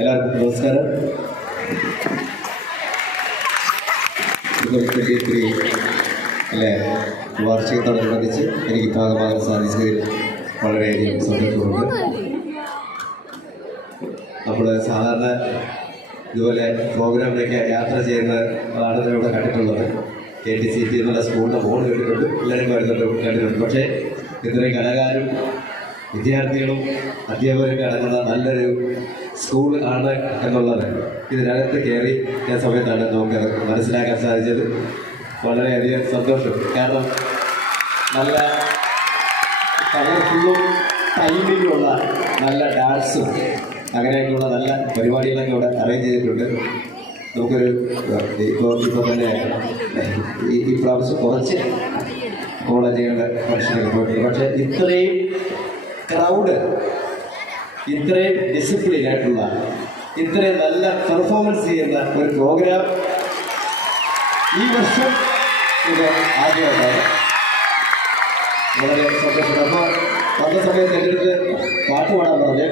എല്ലാവർക്കും നമസ്കാരം. 2023 അല്ലേ വാർഷികത്തോടനുബന്ധിച്ച് എനിക്ക് ഭാഗമാകാൻ സാധിച്ചതിൽ വളരെയധികം സന്തോഷമുണ്ട്. നമ്മൾ സാധാരണ ഇതുപോലെ പ്രോഗ്രാമിലേക്ക് യാത്ര ചെയ്യുന്ന ആളുകളെ ഇവിടെ കണ്ടിട്ടുള്ളത് KTCT എന്നുള്ള സ്കൂളിൻ്റെ ബോർഡ് കണ്ടിട്ടുണ്ട്, പിള്ളേരൊക്കെ വരുന്നുണ്ട് കണ്ടിട്ടുണ്ട്. പക്ഷേ ഇത്രയും കലാകാരും വിദ്യാർത്ഥികളും അധ്യാപകരൊക്കെ അടങ്ങുന്ന നല്ലൊരു സ്കൂൾ ആണ് എന്നുള്ളത് ഇതിനകത്ത് കയറി ഞാൻ സമയത്താണ് നമുക്ക് മനസ്സിലാക്കാൻ സാധിച്ചത്. വളരെയധികം സന്തോഷം. കാരണം നല്ല കളർഫുള്ളും ടൈമിങ്ങുള്ള നല്ല ഡാൻസും അങ്ങനെയൊക്കെയുള്ള നല്ല പരിപാടികളൊക്കെ ഇവിടെ അറേഞ്ച് ചെയ്തിട്ടുണ്ട്. നമുക്കൊരു ഇപ്പോൾ തന്നെ ഈ പ്രാവശ്യം കുറച്ച് കോളേജുകളുടെ ഫംഗ്ഷനൊക്കെ പോയിട്ടുണ്ട്. പക്ഷേ ഇത്രയും ക്രൗഡ്, ഇത്രയും ഡിസിപ്ലിൻ ആയിട്ടുള്ള, ഇത്രയും നല്ല പെർഫോമൻസ് ചെയ്യുന്ന ഒരു പ്രോഗ്രാം ഈ വർഷം ഇത് ആദ്യമായിട്ടാണ്. വളരെ സന്തോഷമുണ്ട്. അപ്പോൾ വന്ന സമയത്ത് എൻ്റെ അടുത്ത് പാട്ട് പാടാൻ പറഞ്ഞ്